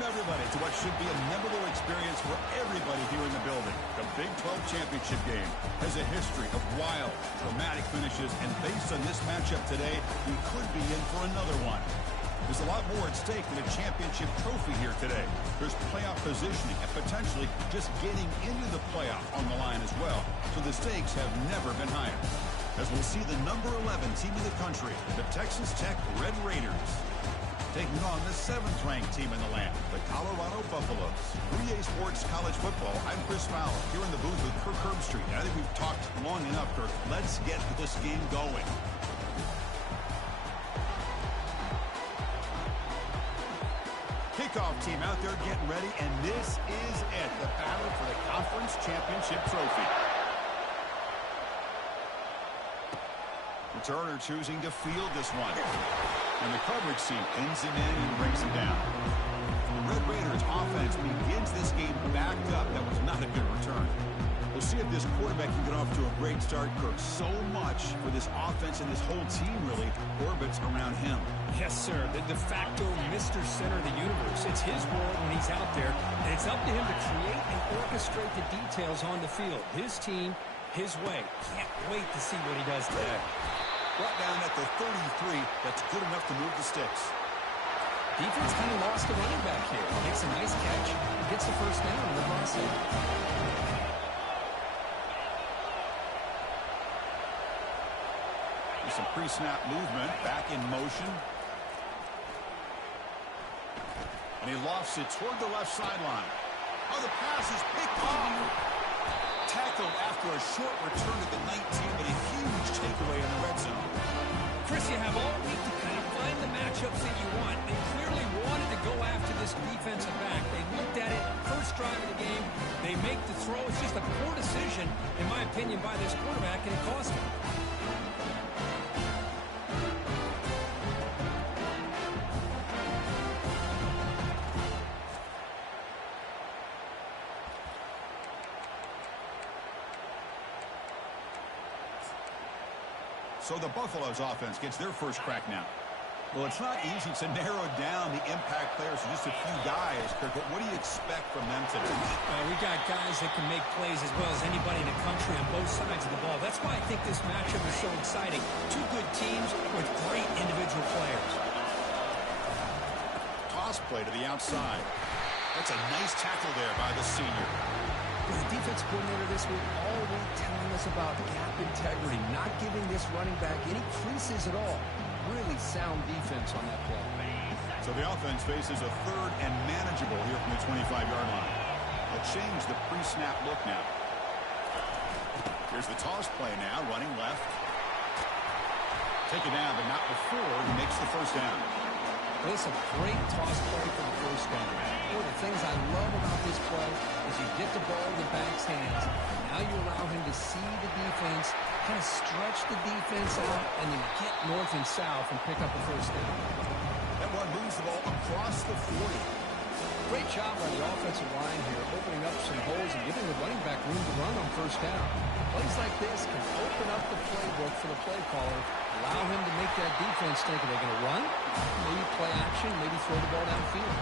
Welcome, everybody, to what should be a memorable experience for everybody here in the building. The Big 12 Championship game has a history of wild, dramatic finishes, and based on this matchup today, we could be in for another one. There's a lot more at stake than a championship trophy here today. There's playoff positioning and potentially just getting into the playoff on the line as well. So the stakes have never been higher. As we'll see the number 11 team in the country, the Texas Tech Red Raiders, taking on the 7th-ranked team in the land, the Colorado Buffaloes. 3A Sports College Football, I'm Chris Fowler, here in the booth with Kirk Herbstreit. I think we've talked long enough, Kirk. Let's get this game going. Kickoff team out there getting ready, and this is it, the battle for the conference championship trophy. Returner choosing to field this one. And the coverage team pins him in and brings him down. The Red Raiders offense begins this game backed up. That was not a good return. We'll see if this quarterback can get off to a great start, Kirk. So much for this offense and this whole team really orbits around him. Yes, sir. The de facto Mr. Center of the universe. It's his world when he's out there, and it's up to him to create and orchestrate the details on the field. His team, his way. Can't wait to see what he does today. Brought down at the 33. That's good enough to move the sticks. Defense kind of lost the running back here. Makes a nice catch. Gets the first down in the process. There's some pre-snap movement. Back in motion. And he lofts it toward the left sideline. Oh, the pass is picked off. Tackled after a short return at the 19, but a huge takeaway in the red zone. Chris, you have all week to kind of find the matchups that you want. They clearly wanted to go after this defensive back. They looked at it, first drive of the game. They make the throw. It's just a poor decision, in my opinion, by this quarterback, and it cost him. So the Buffaloes offense gets their first crack now. Well, it's not easy to narrow down the impact players to just a few guys, Kirk, but what do you expect from them today? We got guys that can make plays as well as anybody in the country on both sides of the ball. That's why I think this matchup is so exciting. Two good teams with great individual players. Toss play to the outside. That's a nice tackle there by the senior. The defense coordinator this week all week telling us about gap integrity, not giving this running back any creases at all. Really sound defense on that play. So the offense faces a third and manageable here from the 25-yard line. They'll change the pre-snap look now. Here's the toss play now, running left. Take it down, but not before he makes the first down. Well, it's a great toss play for the first down. One of the things I love about this play is you get the ball in the back's hands. Now you allow him to see the defense, kind of stretch the defense out, and then get north and south and pick up a first down. That one moves the ball across the 40. Great job by the offensive line here, opening up some holes and giving the running back room to run on first down. Plays like this can open up the playbook for the play caller, allow him to make that defense think, are they going to run? Maybe play action, maybe throw the ball downfield.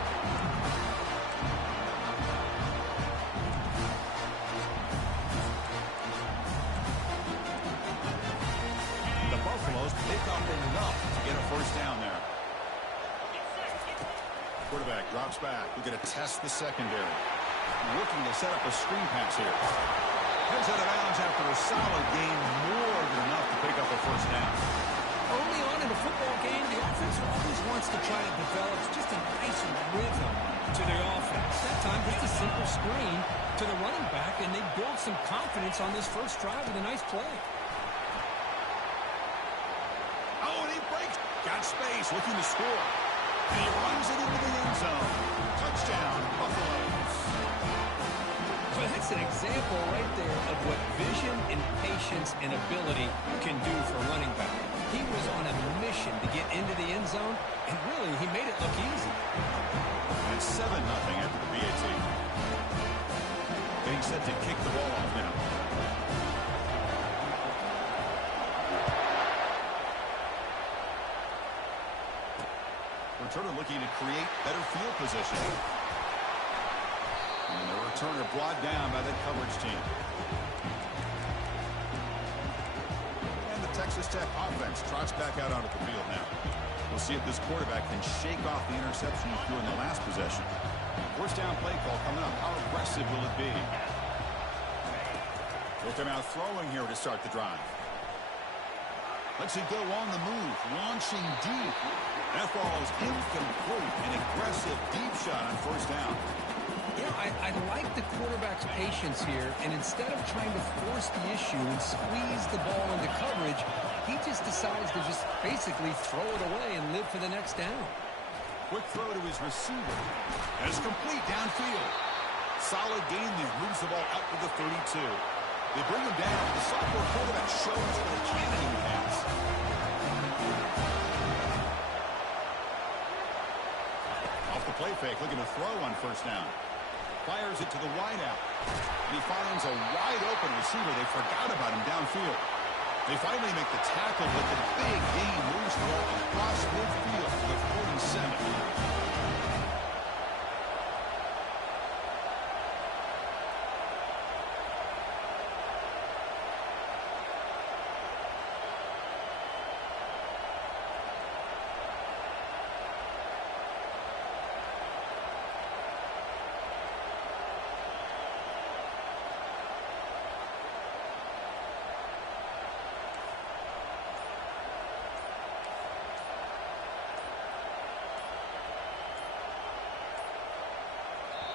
The Buffaloes pick up enough to get a first down there. Quarterback drops back. We're going to test the secondary. Looking to set up a screen pass here. Heads out of bounds after a solid game, more than enough to pick up a first down. Early on in the football game, the offense always wants to try to develop just a nice rhythm to their offense. That time, just a simple screen to the running back, and they build some confidence on this first drive with a nice play. Oh, and he breaks. Got space, looking to score. And he runs it into the end zone. Touchdown, Buffaloes. Well, that's an example right there of what vision and patience and ability can do for a running back. He was on a mission to get into the end zone, and really, he made it look easy. And it's 7-0 after the PAT. Getting set to kick the ball off now. Returner looking to create better field position. returner brought down by that coverage team. And the Texas Tech offense trots back out onto the field now. We'll see if this quarterback can shake off the interception he threw in the last possession. First down play call coming up. How aggressive will it be? They'll come out throwing here to start the drive. Let's it go on the move, launching deep. That ball is incomplete. An aggressive deep shot on first down. You know, I like the quarterback's patience here, and instead of trying to force the issue and squeeze the ball into coverage, he just decides to just basically throw it away and live for the next down. Quick throw to his receiver. And it's complete downfield. Solid gain there. Moves the ball out to the 32. They bring him down. The sophomore quarterback shows what a cannon he has. Off the play fake, looking to throw on first down. Fires it to the wideout. And he finds a wide open receiver. They forgot about him downfield. They finally make the tackle, but the big gain moves the ball across midfield to the 47.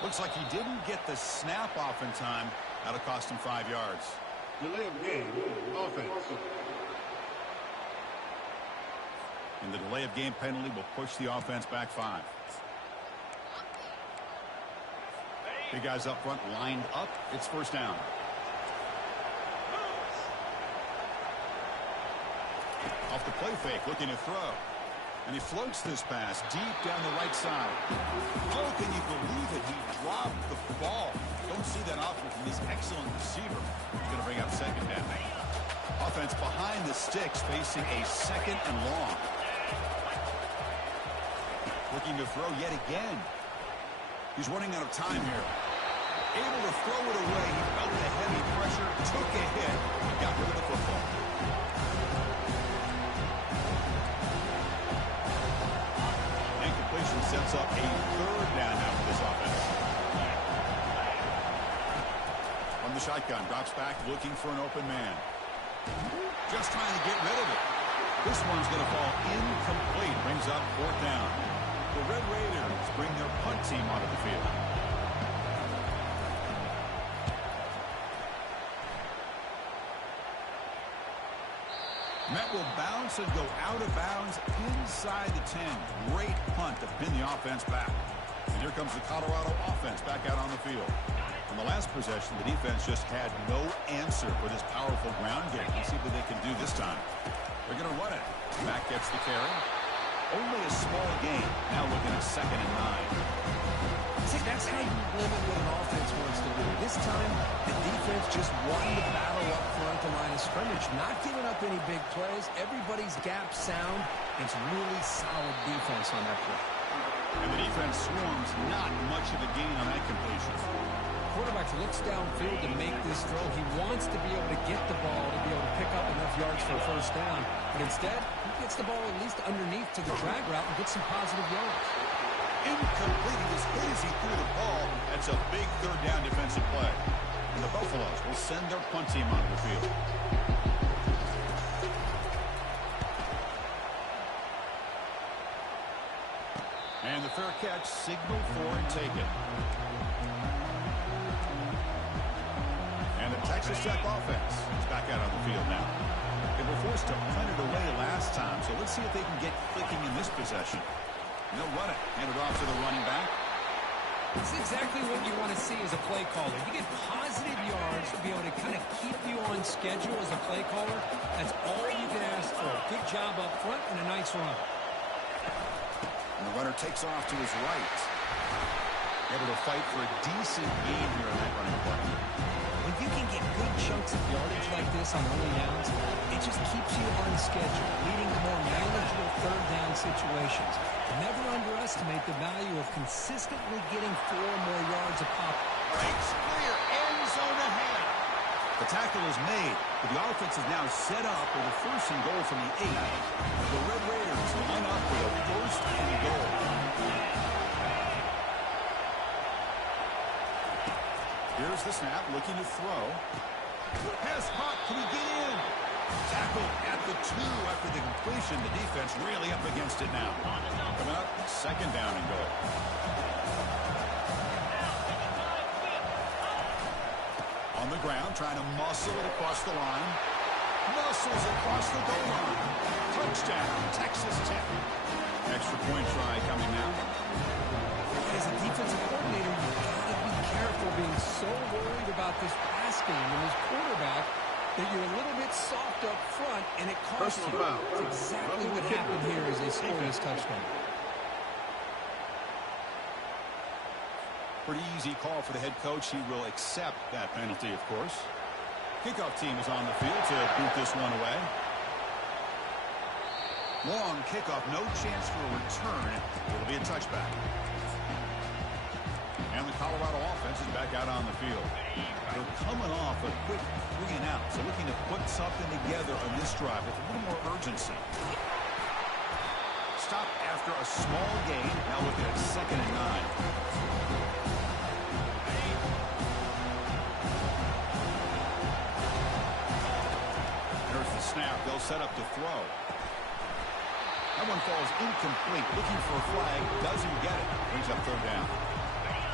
Looks like he didn't get the snap off in time. That'll cost him 5 yards. Delay of game, offense. And the delay of game penalty will push the offense back 5. Big guys up front lined up. It's first down. Off the play fake, looking to throw. And he floats this pass deep down the right side. Oh, can you believe it? He dropped the ball. Don't see that often from this excellent receiver. He's going to bring up second down. Offense behind the sticks, facing a second and long. Looking to throw yet again. He's running out of time here. Able to throw it away. He felt the heavy pressure, took a hit, and got rid of the football. Sets up a third down now for this offense. From the shotgun, drops back, looking for an open man. Just trying to get rid of it. This one's going to fall incomplete. Brings up fourth down. The Red Raiders bring their punt team onto the field. Met will bounce and go out of bounds inside the 10. Great punt to pin the offense back. And here comes the Colorado offense back out on the field. On the last possession, the defense just had no answer for this powerful ground game. Let's see what they can do this time. They're going to run it. Mack gets the carry. Only a small gain. Now looking at 2nd and 9. See, that's how you limit what an offense wants to do. This time, the defense just won the battle up front the line of scrimmage, not giving up any big plays. Everybody's gap sound. It's really solid defense on that play. And the defense swarms, not much of a gain on that completion. Quarterback looks downfield to make this throw. He wants to be able to get the ball to be able to pick up enough yards for a first down. But instead, he gets the ball at least underneath to the drag route and gets some positive yards. Incomplete. He was hit as he threw the ball. That's a big third down defensive play. And the Buffaloes will send their punt team onto the field. And the fair catch, signal for and take it. And the Texas Tech offense is back out on the field now. They were forced to punt it away last time, so let's see if they can get clicking in this possession. And they'll run it. Hand it off to the running back. It's exactly what you want to see as a play caller. You get positive yards to be able to kind of keep you on schedule as a play caller. That's all you can ask for. Good job up front and a nice run. And the runner takes off to his right. Able to fight for a decent gain here in that running play. When you can get good chunks of yardage like this on early downs, it just keeps you on schedule, leading to more manageable third down situations. Never underestimate the value of consistently getting 4 or more yards a pop breaks clear. End zone ahead. The tackle is made, but the offense is now set up with a first and goal from the 8. The Red Raiders line up with a first and goal. Here's the snap, looking to throw. Pass caught. Can he get in? Tackle at the 2 after the completion. The defense really up against it now. Coming up, second down and goal. On the ground, trying to muscle it across the line. Muscles across the goal line. Touchdown, Texas Tech. Extra point try coming now. As a defensive coordinator, you've got to be careful being so worried about this pass game and this quarterback that you're a little bit soft up front, and it costs you. That's exactly what happened here as they scored this touchdown. Pretty easy call for the head coach. He will accept that penalty, of course. Kickoff team is on the field to boot this one away. Long kickoff, no chance for a return. It'll be a touchback. And the Colorado offense is back out on the field. They're coming off a quick 3 and out, so looking to put something together on this drive with a little more urgency. Stop after a small gain. Now looking at 2nd and 9. Snap, they'll set up to throw. That one falls incomplete. Looking for a flag, doesn't get it. Brings up 3rd down.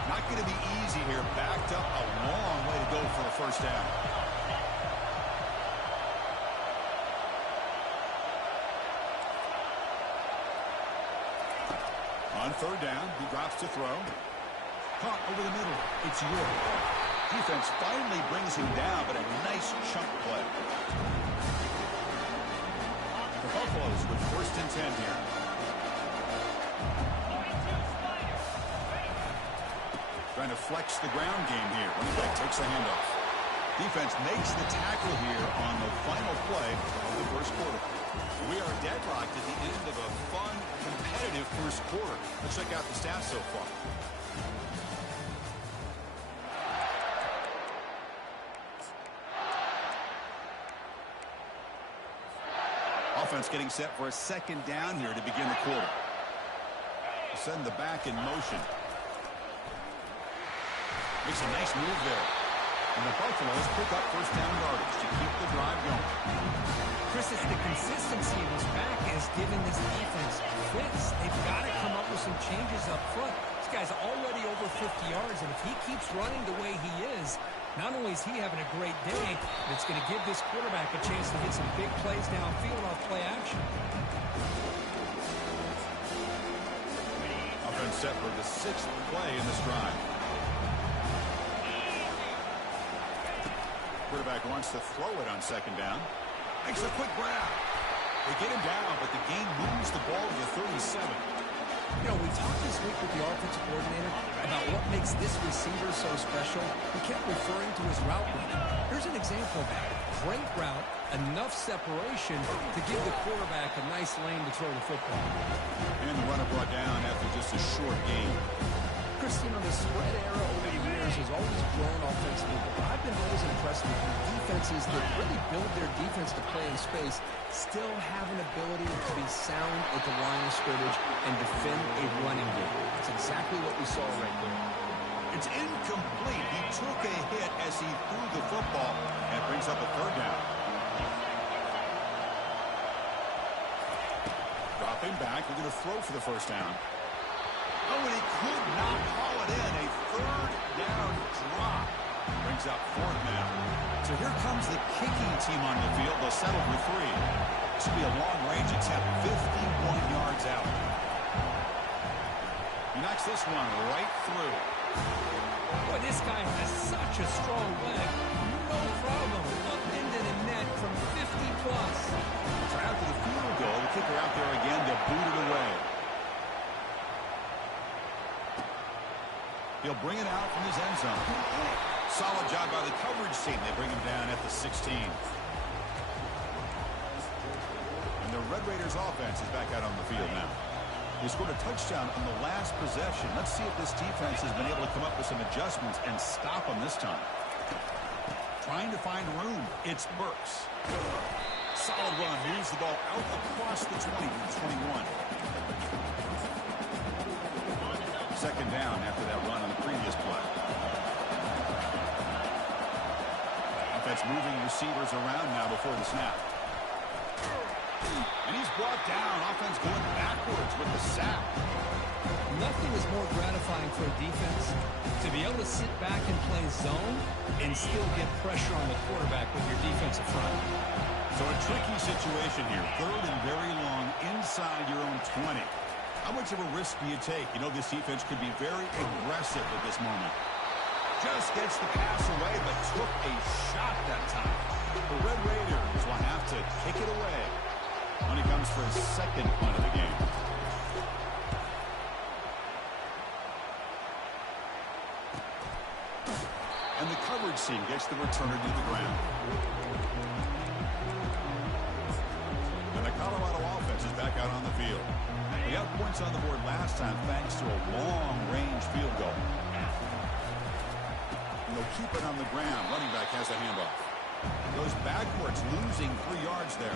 Not going to be easy here. Backed up a long way to go for a first down. On 3rd down, he drops to throw. Caught over the middle. It's York. Defense finally brings him down, but a nice chunk play. Buffaloes with 1st and 10 here. Trying to flex the ground game here. Running back takes a handoff. Defense makes the tackle here on the final play of the first quarter. We are deadlocked at the end of a fun, competitive first quarter. Let's check out the stats so far. Offense getting set for a 2nd down here to begin the quarter. Send the back in motion. Makes a nice move there. And the Buffaloes pick up first down yardage to keep the drive going. Chris, it's the consistency of his back is giving this defense fits. They've got to come up with some changes up front. This guy's already over 50 yards, and if he keeps running the way he is, not only is he having a great day, but it's going to give this quarterback a chance to get some big plays downfield off play action. Offense set for the 6th play in this drive. Quarterback wants to throw it on 2nd down. Makes a quick grab. They get him down, but the game moves the ball to the 37. You know, we talked this week with the offensive coordinator about what makes this receiver so special. He kept referring to his route running. Here's an example of that. Great route, enough separation to give the quarterback a nice lane to throw the football. And the runner brought down after just a short game. Chris, you know, the spread era over the years has always grown offensively, but I've been always impressed with defenses that really build their defense to play in space, still have an ability to be sound at the line of scrimmage and defend a running game. That's exactly what we saw right there. It's incomplete. He took a hit as he threw the football, and brings up a 3rd down. Dropping back, we're going to throw for the first down. Oh, and he could not haul it in. A 3rd down drop. Brings up 4th now. So here comes the kicking team on the field. They'll settle for 3. This will be a long-range attempt, 51 yards out. He knocks this one right through. Boy, this guy has such a strong leg. No problem. Up into the net from 50-plus. So after the field goal, the kicker out there again to boot it away. He'll bring it out from his end zone. Solid job by the coverage team. They bring him down at the 16. And the Red Raiders offense is back out on the field now. They scored a touchdown on the last possession. Let's see if this defense has been able to come up with some adjustments and stop them this time. Trying to find room. It's Burks. Solid run. Moves the ball out across the 20 to the 21. Second down after that run on the previous play. Offense moving receivers around now before the snap. And he's brought down. Offense going backwards with the sack. Nothing is more gratifying for a defense to be able to sit back and play zone and still get pressure on the quarterback with your defensive front. So a tricky situation here. Third and very long inside your own 20. How much of a risk do you take? You know, this defense could be very aggressive at this moment. Just gets the pass away, but took a shot that time. The Red Raiders will have to kick it away when he comes for his second punt of the game. And the coverage team gets the returner to the ground. And the Colorado offense is back out on the field. They got points on the board last time thanks to a long-range field goal. And they'll keep it on the ground. Running back has a handoff. Goes backwards, losing 3 yards there.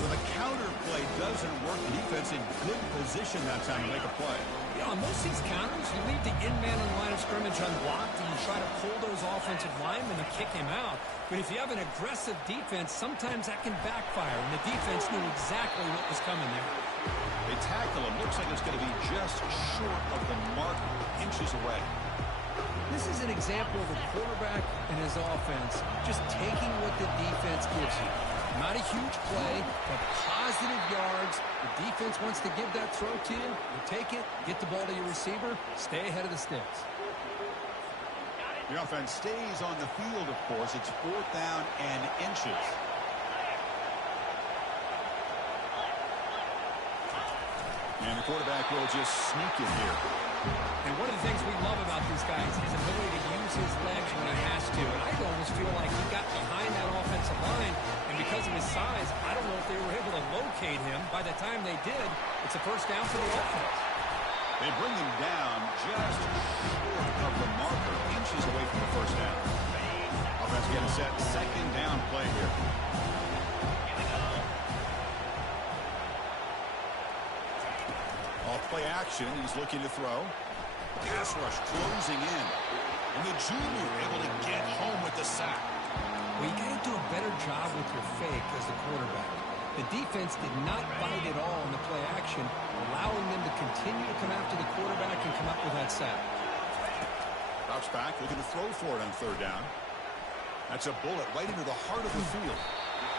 So the counter play doesn't work. The defense in good position that time to make a play. Yeah, on most of these counters, you leave the in-man in the line of scrimmage unblocked and you try to pull those offensive linemen and kick him out. But if you have an aggressive defense, sometimes that can backfire, and the defense knew exactly what was coming there. They tackle him. Looks like it's going to be just short of the mark, inches away. This is an example of a quarterback and his offense just taking what the defense gives you. Not a huge play, but positive yards. The defense wants to give that throw to you. You take it, get the ball to your receiver, stay ahead of the sticks. The offense stays on the field, of course. It's 4th down and inches. And the quarterback will just sneak it here. And one of the things we love about these guys is his ability to use his legs when he has to. And I almost feel like he got behind that offensive line, and because of his size, I don't know if they were able to locate him. By the time they did, it's a first down for the offense. They bring him down just short of the marker, inches away from the first down. Offense getting set, second down play here. Off play action, he's looking to throw. Pass rush closing in. And the junior able to get home with the sack. Well, you got to do a better job with your fake as the quarterback. The defense did not bite at all in the play action, allowing them to continue to come after the quarterback and come up with that sack. Drops back, looking to throw for it on third down. That's a bullet right into the heart of the field.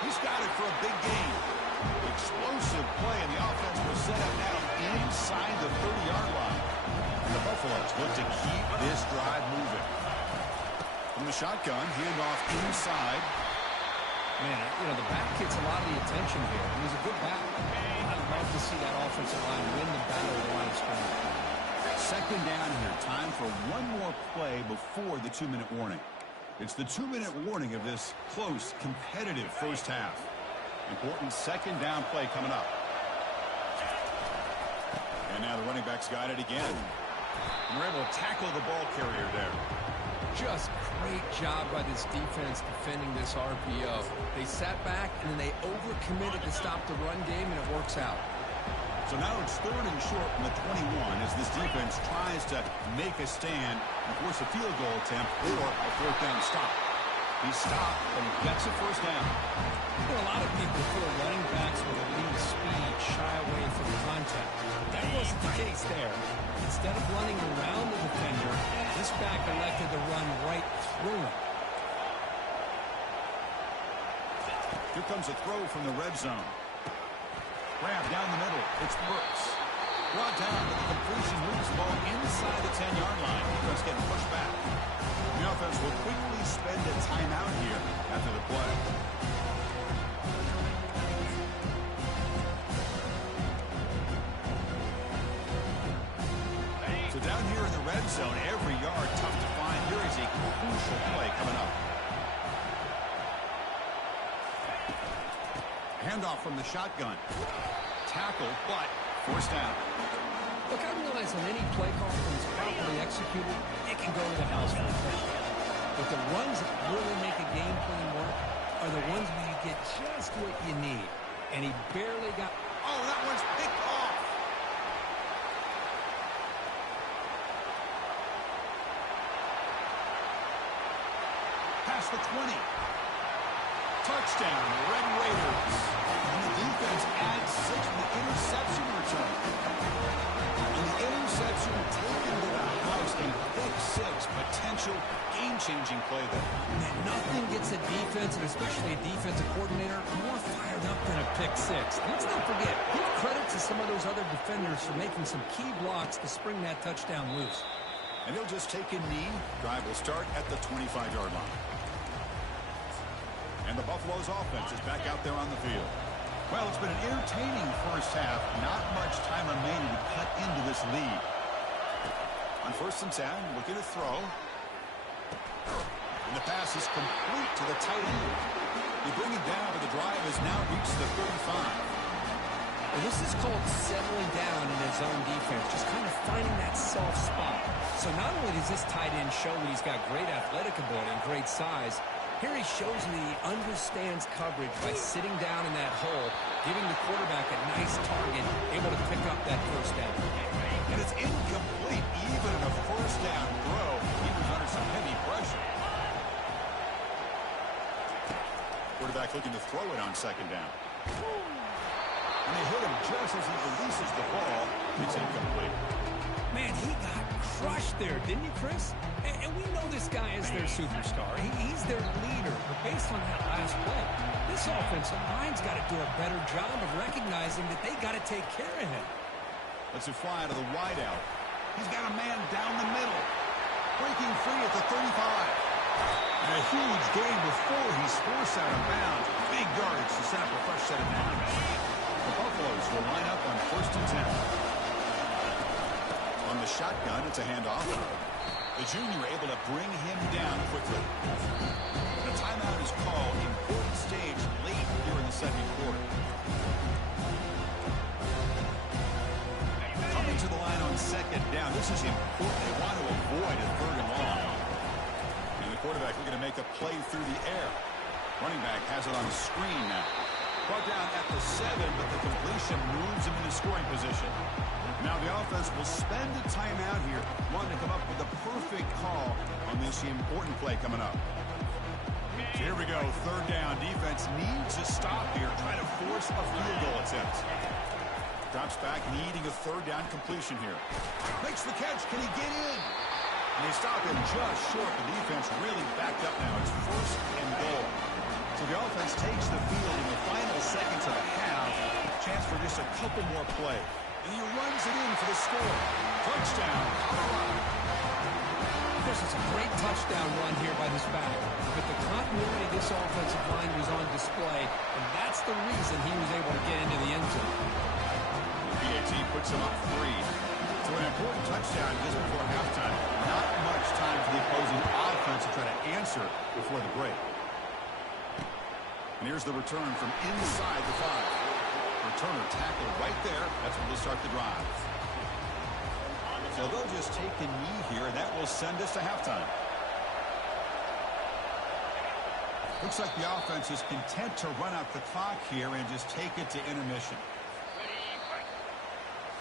He's got it for a big gain. Explosive play, and the offense will set up now inside the 30-yard line. And the Buffaloes look to keep this drive moving. From the shotgun, handoff inside. Man, you know, the back gets a lot of the attention here. He's a good back. I'd love to see that offensive line win the battle of the line of scrimmage. Second down here. Time for one more play before the 2-minute warning. It's the 2-minute warning of this close, competitive first half. Important second down play coming up. And now the running back's got it again. And we're able to tackle the ball carrier there. Just great job by this defense defending this RPO. They sat back and then they overcommitted to stop the run game, and it works out. So now it's 3rd and short from the 21 as this defense tries to make a stand and force a field goal attempt or a 4th down stop. He stopped and gets a first down. You know, a lot of people feel running backs with elite speed shy away from contact. That wasn't the case there. Instead of running around the defender, this back elected to run right through him. Here comes a throw from the red zone. Grab down the middle. It's Brooks. Brought down with the completion, moves the ball inside the 10-yard line. Defense getting pushed back. The offense will quickly spend a timeout here after the play. So down here in the red zone, every yard tough to find. Here is a crucial play coming up. Handoff from the shotgun. Tackle, but forced down. Look, I realize on any play call, when it's properly executed, it can go to the house for a touchdown. But the runs that really make a game plan work are the ones where you get just what you need. And he barely got... Oh, that one's picked off. Past the 20. Touchdown, Red Raiders. And the defense adds 6 with the interception return. And the interception taken to the house, a pick 6, potential game-changing play there. Man, nothing gets a defense, and especially a defensive coordinator, more fired up than a pick 6. Let's not forget, give credit to some of those other defenders for making some key blocks to spring that touchdown loose. And he'll just take a knee. Drive will start at the 25-yard line. And the Buffalo's offense is back out there on the field. Well, it's been an entertaining first half. Not much time remaining to cut into this lead. On 1st and 10, looking to throw. And the pass is complete to the tight end. They bring it down, but the drive has now reached the 35. Well, this is called settling down in his own defense, just kind of finding that soft spot. So not only does this tight end show that he's got great athletic ability and great size, here he shows that he understands coverage by sitting down in that hole, giving the quarterback a nice target, able to pick up that first down. And it's incomplete. Even in a first down throw, he was under some heavy pressure. Quarterback looking to throw it on 2nd down. And they hit him just as he releases the ball. It's incomplete. Man, he got crushed there, didn't he, Chris? And we know this guy is their superstar. He's their leader. But based on that last play, this offensive line's got to do a better job of recognizing that they got to take care of him. Let's it fly to the wideout. He's got a man down the middle. Breaking free at the 35. And a huge gain before he's forced out of bounds. Big yardage to set up a fresh set of downs. The Buffaloes will line up on 1st and 10. On the shotgun, it's a handoff. The junior able to bring him down quickly. The timeout is called. Important stage late here in the 2nd quarter. Coming to the line on 2nd down. This is important. They want to avoid a 3rd and long. And the quarterback looking to make a play through the air. Running back has it on the screen now. Brought down at the 7, but the completion moves him into scoring position. Now the offense will spend a timeout here, wanting to come up with a perfect call on this important play coming up. So here we go, 3rd down. Defense needs a stop here, trying to force a field goal attempt. Drops back, needing a 3rd down completion here. Makes the catch. Can he get in? And they stop him just short. The defense really backed up now. It's 1st and goal. So the offense takes the field in the final seconds of the half. Chance for just a couple more plays. And he runs it in for the score. Touchdown, Colorado. This is a great touchdown run here by this back. But the continuity of this offensive line was on display, and that's the reason he was able to get into the end zone. PAT puts him up 3. So an important touchdown just before halftime. Not much time for the opposing offense to try to answer before the break. And here's the return from inside the 5. Returner tackled right there. That's where they'll start the drive. So they'll just take a knee here, and that will send us to halftime. Looks like the offense is content to run out the clock here and just take it to intermission.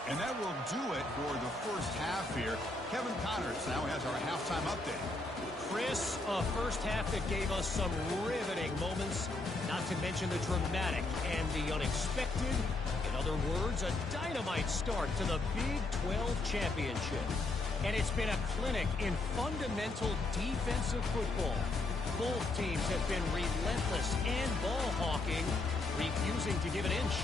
And that will do it for the first half here. Kevin Connors now has our halftime update. Chris, a first half that gave us some riveting moments, not to mention the dramatic and the unexpected. In other words, a dynamite start to the Big 12 championship. And it's been a clinic in fundamental defensive football. Both teams have been relentless and ball hawking, refusing to give an inch.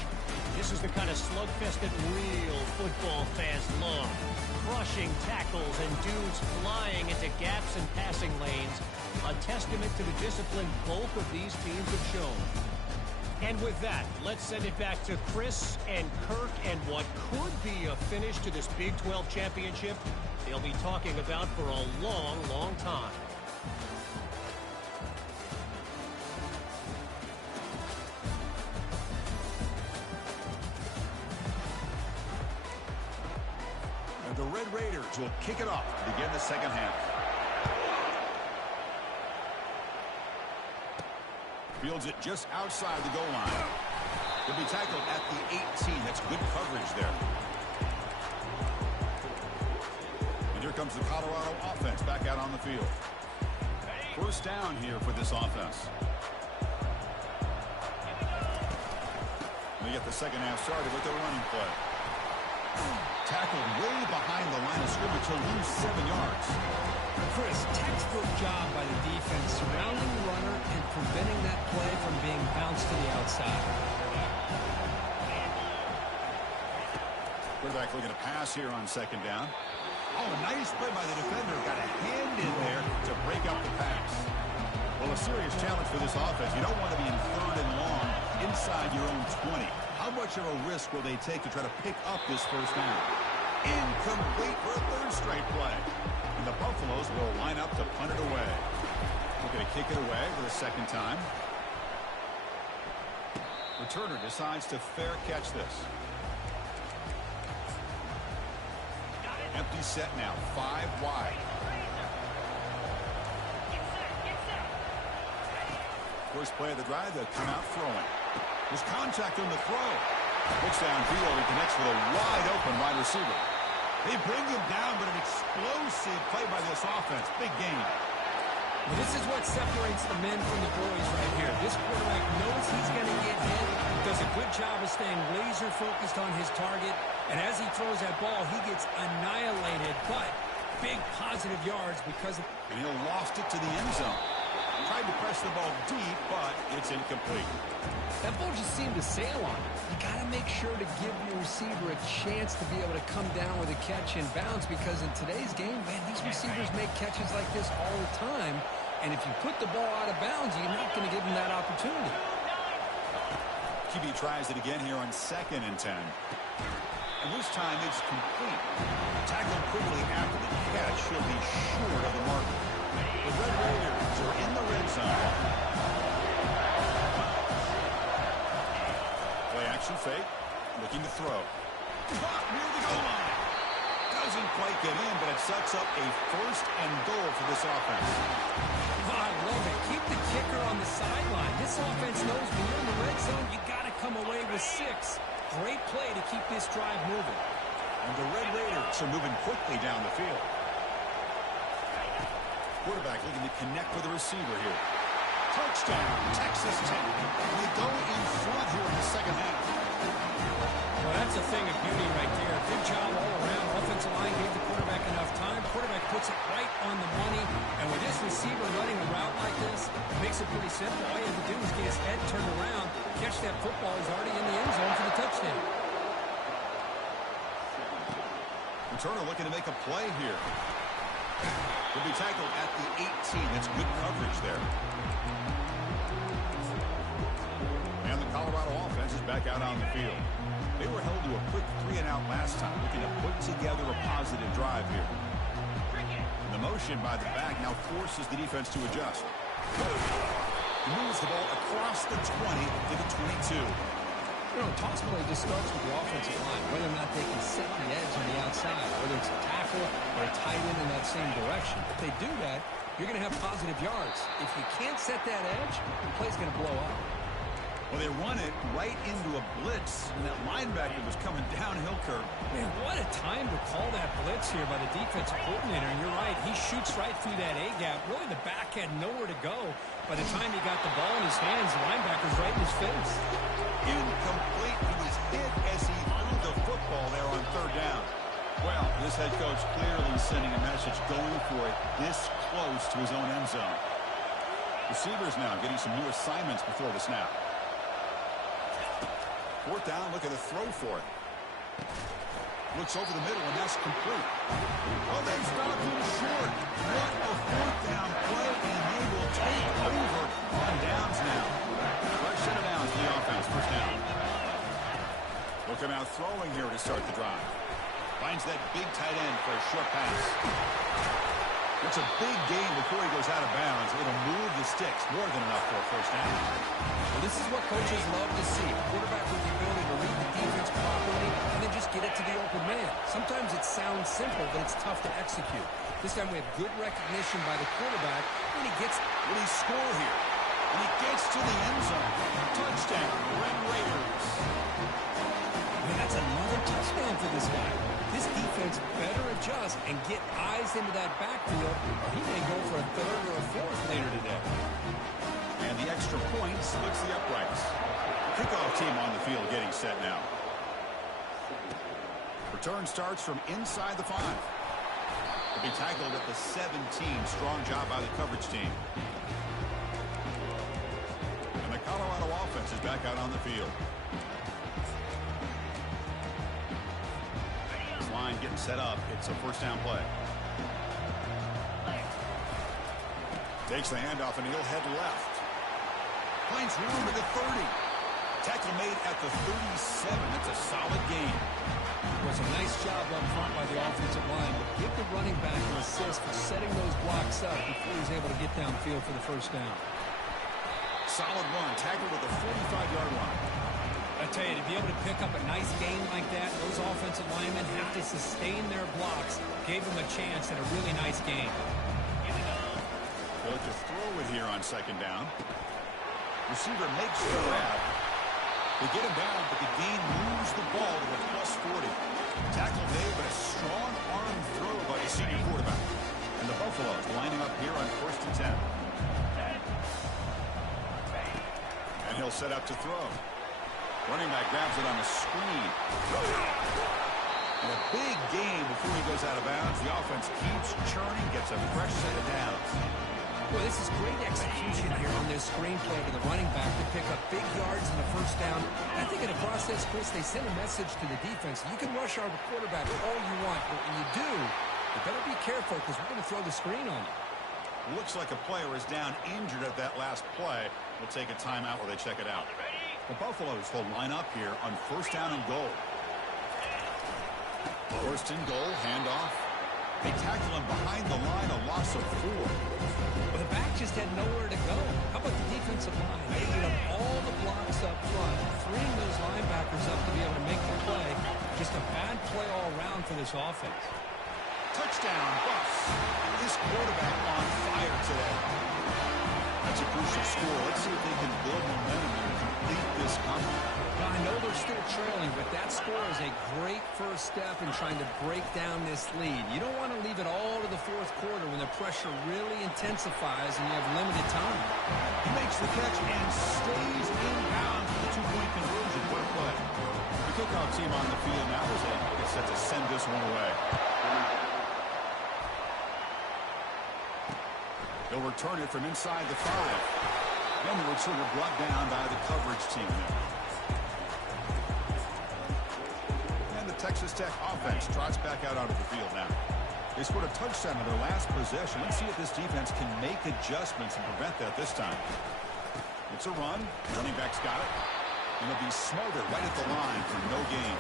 This is the kind of slugfest that real football fans love. Crushing tackles and dudes flying into gaps and passing lanes. A testament to the discipline both of these teams have shown. And with that, let's send it back to Chris and Kirk and what could be a finish to this Big 12 championship they'll be talking about for a long, long time. The Red Raiders will kick it off to begin the second half. Fields it just outside the goal line. He'll be tackled at the 18. That's good coverage there. And here comes the Colorado offense back out on the field. First down here for this offense. They get the second half started with their running play. Tackled way behind the line of scrimmage. He'll lose 7 yards. Chris, textbook job by the defense surrounding the runner and preventing that play from being bounced to the outside. Quarterback looking to pass here on second down. Oh, nice play by the defender. Got a hand in there to break up the pass. Well, a serious challenge for this offense. You don't want to be in third and long inside your own 20. How much of a risk will they take to try to pick up this first down? Incomplete for a third straight play. And the Buffaloes will line up to punt it away. Looking to kick it away for the second time. Returner decides to fair catch this. Empty set now, 5 wide. First play of the drive, they'll come out throwing. There's contact on the throw. Looks downfield and connects with a wide-open wide receiver. They bring him down, but an explosive play by this offense. Big game. Well, this is what separates the men from the boys right here. This quarterback knows he's going to get hit. Does a good job of staying laser-focused on his target. And as he throws that ball, he gets annihilated. But big positive yards because of... And he'll loft it to the end zone. Tried to press the ball deep, but it's incomplete. That ball just seemed to sail on him. You got to make sure to give your receiver a chance to be able to come down with a catch and bounce, because in today's game, man, these receivers make catches like this all the time. And if you put the ball out of bounds, you're not going to give them that opportunity. QB tries it again here on 2nd and 10. And this time it's complete. Tackled quickly after the catch. He'll be short of the marker. The Red Raiders are in the red zone. Play action fake. Looking to throw. Caught near the goal line. Doesn't quite get in, but it sets up a 1st and goal for this offense. Oh, I love it. Keep the kicker on the sideline. This offense knows when you're in the red zone, you got to come away with 6. Great play to keep this drive moving. And the Red Raiders are moving quickly down the field. Quarterback looking to connect with the receiver here. Touchdown, Texas Tech. They go in front here in the second half. Well, that's a thing of beauty right there. Good job all around. Offensive line gave the quarterback enough time. Quarterback puts it right on the money. And with this receiver running a route like this, it makes it pretty simple. All you have to do is get his head turned around, catch that football. He's already in the end zone for the touchdown. Returner looking to make a play here. He'll be tackled at the 18. That's good coverage there. And the Colorado offense is back out on the field. They were held to a quick 3-and-out last time, looking to put together a positive drive here. And the motion by the back now forces the defense to adjust. He moves the ball across the 20 to the 22. You know, toss play just starts with the offensive line, whether or not they can set the edge on the outside, whether it's a tackle or a tight end in that same direction. If they do that, you're going to have positive yards. If you can't set that edge, the play's going to blow up. Well, they run it right into a blitz, and that linebacker was coming downhill curve. Man, what a time to call that blitz here by the defensive coordinator. And you're right, he shoots right through that A-gap. Really, the back had nowhere to go. By the time he got the ball in his hands, the linebacker's right in his face. Incomplete. He was hit as he threw the football there on 3rd down. Well, this head coach clearly sending a message, going for it this close to his own end zone. Receivers now getting some new assignments before the snap. 4th down, look at the throw for it. Looks over the middle, and that's complete. Oh, they stopped him short. What a 4th down play, and they will take over on downs now. Fresh set of downs for the offense, 1st down. They'll come out throwing here to start the drive. Finds that big tight end for a short pass. It's a big gain before he goes out of bounds. It'll move the sticks more than enough for a 1st down. Well, this This is what coaches love to see. A quarterback with the ability to read the defense properly and then just get it to the open man. Sometimes it sounds simple, but it's tough to execute. This time we have good recognition by the quarterback, and he gets... Will he score here? And he gets to the end zone. Touchdown, Red Raiders. Man, that's another touchdown for this guy. This defense better adjust and get eyes into that backfield, or he may go for a third or a fourth later today. And the extra point splits the uprights. Kickoff team on the field getting set now. Return starts from inside the 5. Will be tackled at the 17. Strong job by the coverage team. And the Colorado offense is back out on the field. This line getting set up. It's a first down play. Takes the handoff and he'll head left. Finds room at the 30. Tackle made at the 37. That's a solid gain. It was a nice job up front by the offensive line, but give the running back an assist for setting those blocks up before he's able to get downfield for the first down. Solid run. Tackled at the 45-yard line. I tell you, to be able to pick up a nice gain like that, those offensive linemen have to sustain their blocks. Gave them a chance at a really nice game. They'll look to throw it here on second down. Receiver makes the grab. They get him down, but the gain moves the ball to a plus 40. Tackle made, but a strong arm throw by the senior quarterback. And the Buffaloes lining up here on first and 10. And he'll set up to throw. Running back grabs it on the screen. And a big gain before he goes out of bounds. The offense keeps churning, gets a fresh set of downs. Well, this is great execution here on this screenplay to the running back to pick up big yards in the first down. I think in the process, Chris, they send a message to the defense. You can rush our quarterback all you want, but when you do, you better be careful because we're going to throw the screen on you. Looks like a player is down injured at that last play. We'll take a timeout while they check it out. The Buffaloes will line up here on first down and goal. First and goal, handoff. They tackle him behind the line, a loss of 4. Well, the back just had nowhere to go. How about the defensive line? They ate up all the blocks up front, freeing those linebackers up to be able to make the play. Just a bad play all around for this offense. Touchdown, Buffs. This quarterback on fire today. That's a crucial score. Let's see if they can build momentum and complete this comeback. Now, I know they're still trailing, but that score is a great first step in trying to break down this lead. You don't want to leave it all to the fourth quarter when the pressure really intensifies and you have limited time. He makes the catch and stays in bounds for the 2-point conversion. What a play. The kickoff team on the field now is set to send this one away. They'll return it from inside the 5. Then the returner brought down by the coverage team there. Texas Tech offense trots back out onto the field now. They scored a touchdown on their last possession. Let's see if this defense can make adjustments and prevent that this time. It's a run. Running back's got it. And it'll be smothered right at the line for no gain.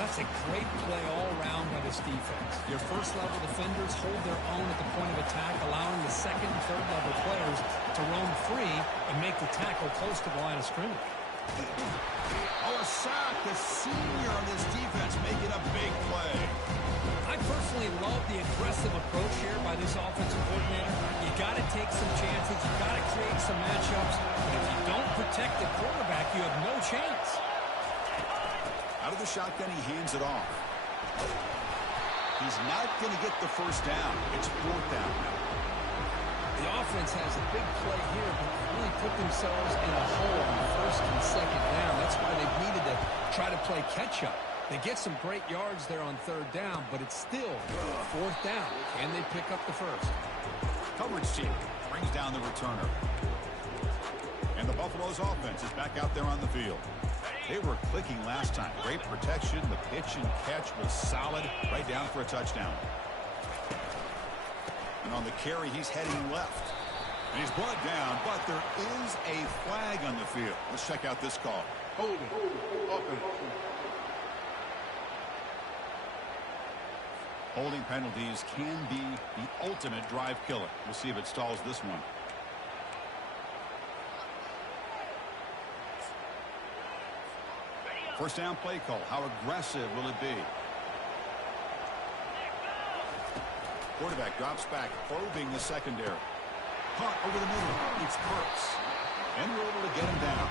That's a great play all around by this defense. Your first-level defenders hold their own at the point of attack, allowing the second and third-level players to roam free and make the tackle close to the line of scrimmage. Oh, a sack. The senior on this defense making a big play. I personally love the aggressive approach here by this offensive coordinator. You got to take some chances. You got to create some matchups. But if you don't protect the quarterback, you have no chance. Out of the shotgun, he hands it off. He's not going to get the first down. It's fourth down now. The offense has a big play here, but really put themselves in a hole on first and second down. That's why they've needed to try to play catch-up. They get some great yards there on third down, but it's still fourth down. Can they pick up the first? Coverage team brings down the returner. And the Buffaloes offense is back out there on the field. They were clicking last time. Great protection. The pitch and catch was solid. Right down for a touchdown. And on the carry, he's heading left. And he's brought down, but there is a flag on the field. Let's check out this call. Holding. Offense. Holding penalties can be the ultimate drive killer. We'll see if it stalls this one. First down play call. How aggressive will it be? Quarterback drops back, probing the secondary. Caught over the middle. It's Burks. And we're able to get him down.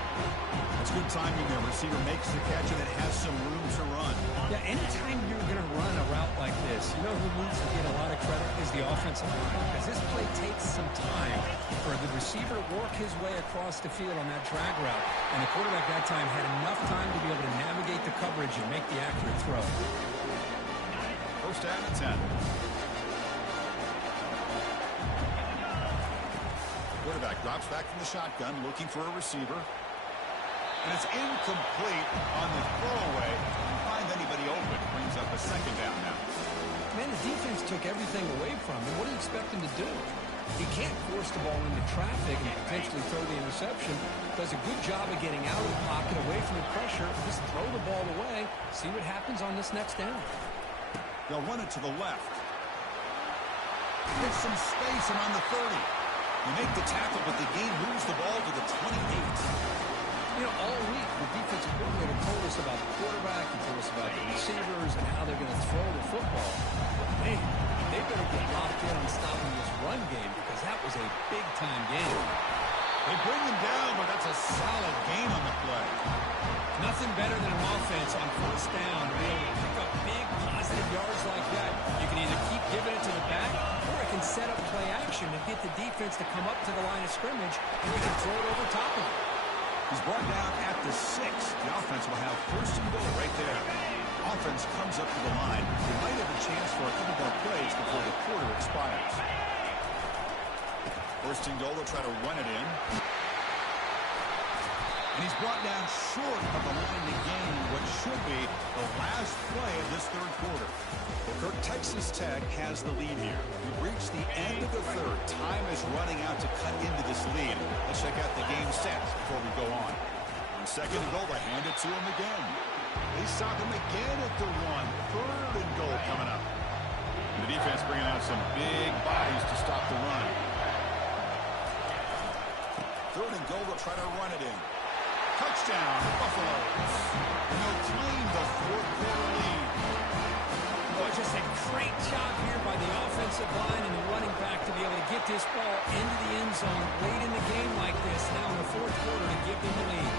That's good timing there. Receiver makes the catch and it has some room to run. Yeah, anytime you're going to run a route like this, you know who needs to get a lot of credit is the offensive line. Because this play takes some time for the receiver to work his way across the field on that drag route. And the quarterback that time had enough time to be able to navigate the coverage and make the accurate throw. First down and 10. Quarterback drops back from the shotgun, looking for a receiver. And it's incomplete on the throwaway. Didn't find anybody open. Brings up a second down now. Man, the defense took everything away from him. What do you expect him to do? He can't force the ball into traffic and potentially throw the interception. Does a good job of getting out of the pocket, away from the pressure. Just throw the ball away. See what happens on this next down. They'll run it to the left. Gets some space and on the 30. You make the tackle, but the game moves the ball to the 28. You know, all week, the defensive coordinator told us about the quarterback, he told us about the receivers and how they're going to throw the football. But, man, they better get locked in on stopping this run game because that was a big-time game. They bring him down, but that's a solid gain on the play. Nothing better than an offense on first down to be able to pick up big, positive yards like that. You can either keep giving it to the back, or it can set up play action to get the defense to come up to the line of scrimmage, and you can throw it over top of it. He's brought down at the 6. The offense will have first and goal right there. Offense comes up to the line. They might have a chance for a couple more plays before the quarter expires. First and goal, they'll try to run it in. And he's brought down short of the line to gain what should be the last play of this third quarter. Well, Texas Tech has the lead here. We've reached the end of the third. Time is running out to cut into this lead. Let's check out the game stats before we go on. On second and goal, they hand it to him again. They stop him again at the 1. Third and goal coming up. And the defense bringing out some big bodies to stop the run. Third and goal, they'll try to run it in. Touchdown, Buffaloes. And they'll claim the fourth quarter lead. Boy, just a great job here by the offensive line and the running back to be able to get this ball into the end zone late in the game like this, now in the fourth quarter, to give them the lead.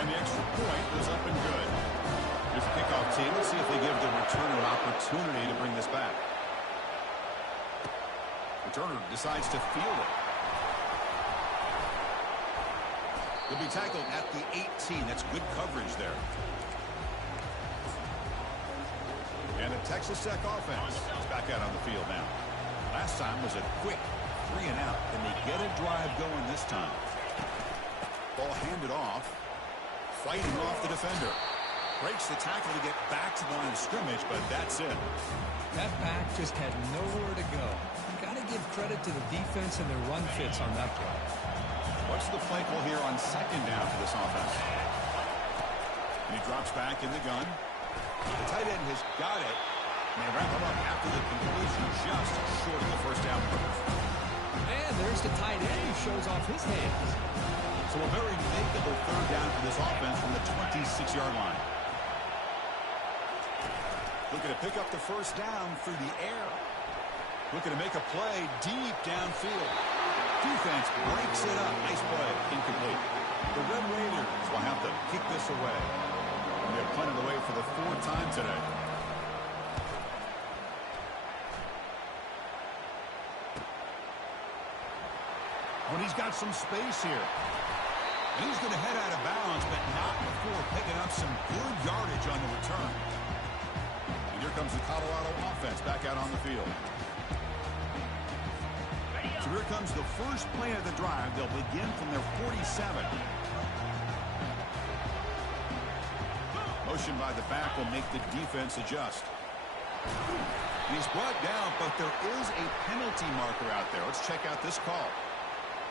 And the extra point was up and good. Here's the kickoff team. Let's see if they give the returner an opportunity to bring this back. Returner decides to field it. He'll be tackled at the 18. That's good coverage there. And the Texas Tech offense is back out on the field now. Last time was a quick 3 and out, and they get a drive going this time. Ball handed off. Fighting off the defender. Breaks the tackle to get back to the line of scrimmage, but that's it. That back just had nowhere to go. Got to give credit to the defense and their run fits on that play. What's the play call here on second down for this offense? And he drops back in the gun. The tight end has got it. And they wrap him up after the conclusion, just short of the first down marker. And there's the tight end who shows off his hands. So a very makeable third down for this offense from the 26-yard line. Looking to pick up the first down through the air. Looking to make a play deep downfield. Defense breaks it up. Nice play. Incomplete. The Red Raiders will have to kick this away. And they've punted away for the 4th time today. When he's got some space here. And he's going to head out of bounds, but not before picking up some good yardage on the return. And here comes the Colorado offense back out on the field. So here comes the first play of the drive. They'll begin from their 47. Motion by the back will make the defense adjust. He's brought down, but there is a penalty marker out there. Let's check out this call.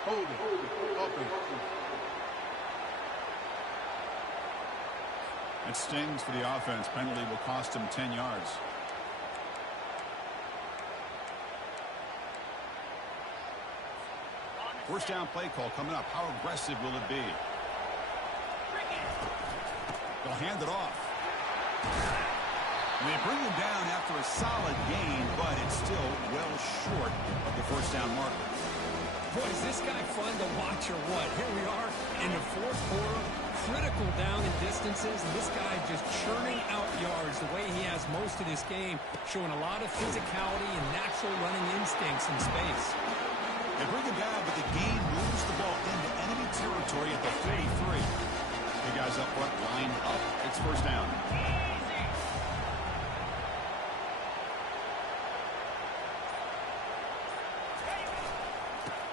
Hold it. Open. It stings for the offense. Penalty will cost him 10 yards. First down play call coming up. How aggressive will it be? They'll hand it off. And they bring him down after a solid gain, but it's still well short of the first down marker. Boy, is this guy fun to watch or what? Here we are in the fourth quarter, critical down and distances, and this guy just churning out yards the way he has most of this game, showing a lot of physicality and natural running instincts in space. They bring him down, but the gain moves the ball into enemy territory at the 33. The guys up front lined up. It's first down.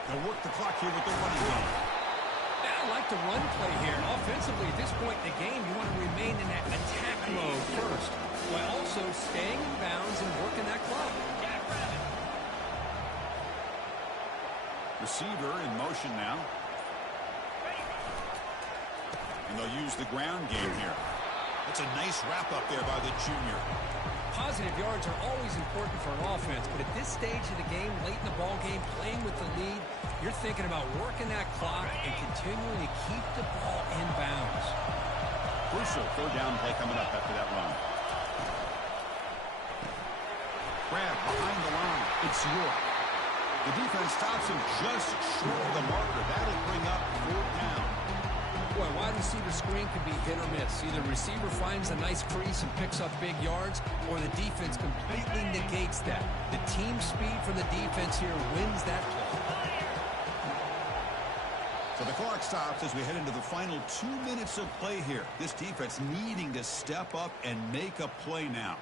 They'll work the clock here with the running game. Yeah, I like the run play here. And offensively, at this point in the game, you want to remain in that attack mode first, while also staying in bounds and working that clock. Receiver in motion now. And they'll use the ground game here. That's a nice wrap up there by the junior. Positive yards are always important for an offense, but at this stage of the game, late in the ball game, playing with the lead, you're thinking about working that clock and continuing to keep the ball in bounds. Crucial third down play coming up after that run. Grab behind the line. It's York. The defense stops him just short of the marker. That'll bring up fourth down. Boy, wide receiver screen can be hit or miss. Either receiver finds a nice crease and picks up big yards, or the defense completely negates that. The team speed from the defense here wins that play. So the clock stops as we head into the final 2 minutes of play here. This defense needing to step up and make a play now.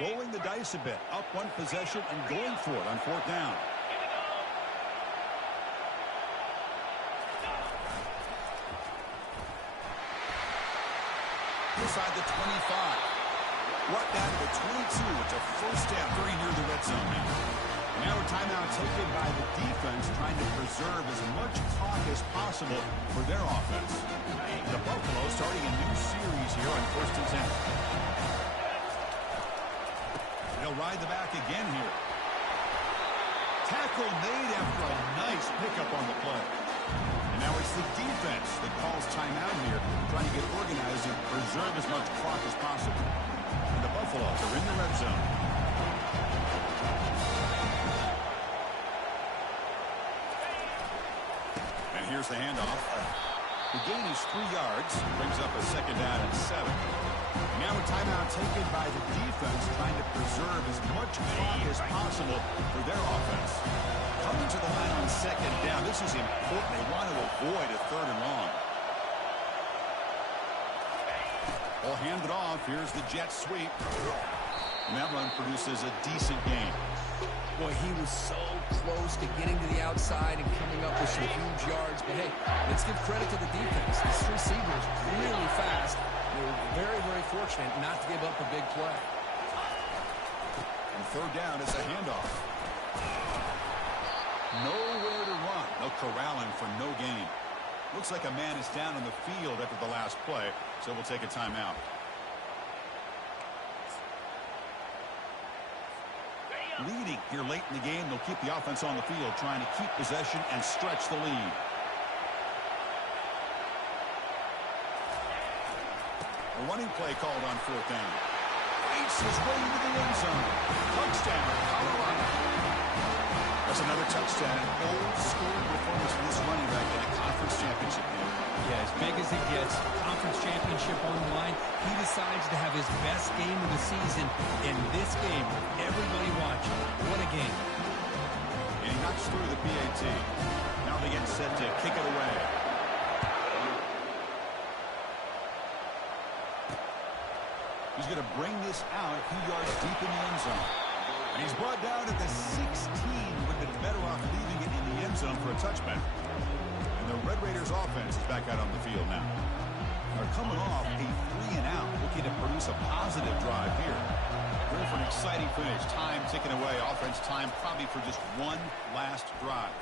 Rolling the dice a bit, up one possession and going for it on fourth down. Inside the 25. Brought down to the 22. It's a first down very near the red zone now. Now a timeout taken by the defense, trying to preserve as much clock as possible for their offense. The Buffalo starting a new series here on 1st and 10. They'll ride the back again here. Tackle made after a nice pickup on the play. And now it's the defense that calls timeout here, trying to get organized and preserve as much clock as possible. And the Buffaloes are in the red zone. And here's the handoff. The gain is 3 yards, brings up a second down and 7. Now a timeout taken by the defense, trying to preserve as much clock as possible for their offense. Coming to the line on second down, this is important. They want to avoid a third and long. They'll hand it off. Here's the jet sweep. And that run produces a decent gain. Boy, he was so close to getting to the outside and coming up with some huge yards. But, hey, let's give credit to the defense. This receiver is really fast. They were very, very fortunate not to give up a big play. And third down is a handoff. Nowhere to run. No corralling for no gain. Looks like a man is down on the field after the last play, so we'll take a timeout. Leading here late in the game, they'll keep the offense on the field, trying to keep possession and stretch the lead. A running play called on fourth down. Eats his way into the end zone. Touchdown, Colorado. That's another touchdown. An old-school performance for this running back in a conference championship game. Yeah, as big as it gets, conference championship on the line, he decides to have his best game of the season in this game. Everybody watching. What a game. And he knocks through the PAT. Now they get set to kick it away. He's going to bring this out a few yards deep in the end zone. And he's brought down at the 16. Would have been better off leaving it in the end zone for a touchback. And the Red Raiders offense is back out on the field now. They're coming off a 3-and-out, looking to produce a positive drive here. Ready for an exciting finish. Time ticking away. Offense time probably for just one last drive.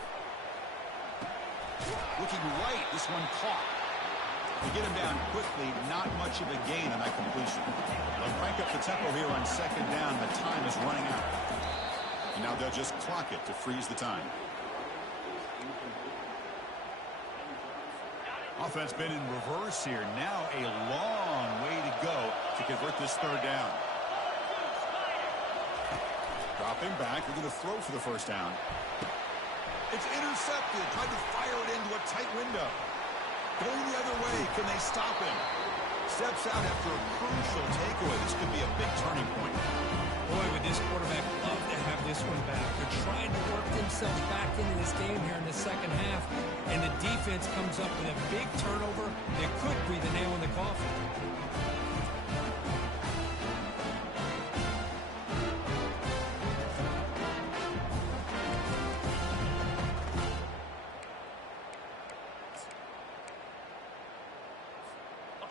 Looking right. This one caught. They get him down quickly. Not much of a gain on that completion. They'll crank up the tempo here on second down. The time is running out. And now they'll just clock it to freeze the time. Offense been in reverse here. Now a long way to go to convert this third down. Dropping back. We're going to throw for the first down. It's intercepted. Tried to fire it into a tight window. Going the other way. Can they stop him? Steps out after a crucial takeaway. This could be a big turning point. Boy, would this quarterback love to have this one back. They're trying to work themselves back into this game here in the second half, and the defense comes up with a big turnover that could be the nail in the coffin.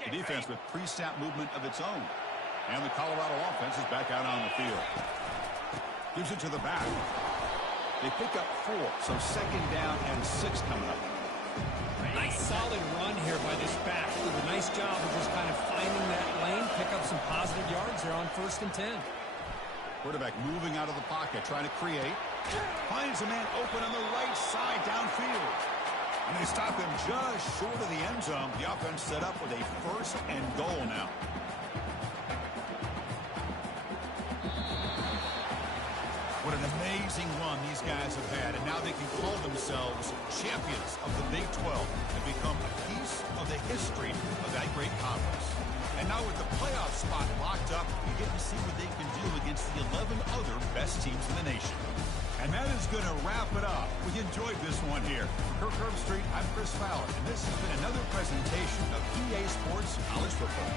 The defense with pre-snap movement of its own. And the Colorado offense is back out on the field. Gives it to the back. They pick up 4, so second down and 6 coming up. Nice solid run here by this back. Did a nice job of just kind of finding that lane, pick up some positive yards there on 1st and 10. Quarterback moving out of the pocket, trying to create. Finds a man open on the right side downfield. And they stop him just short of the end zone. The offense set up with a 1st and goal now. What an amazing run these guys have had, and now they can call themselves champions of the Big 12 and become a piece of the history of that great conference. And now with the playoff spot locked up, you get to see what they can do against the 11 other best teams in the nation. And that is going to wrap it up. We enjoyed this one here. Kirk Herbstreit, I'm Chris Fowler, and this has been another presentation of EA Sports College Football.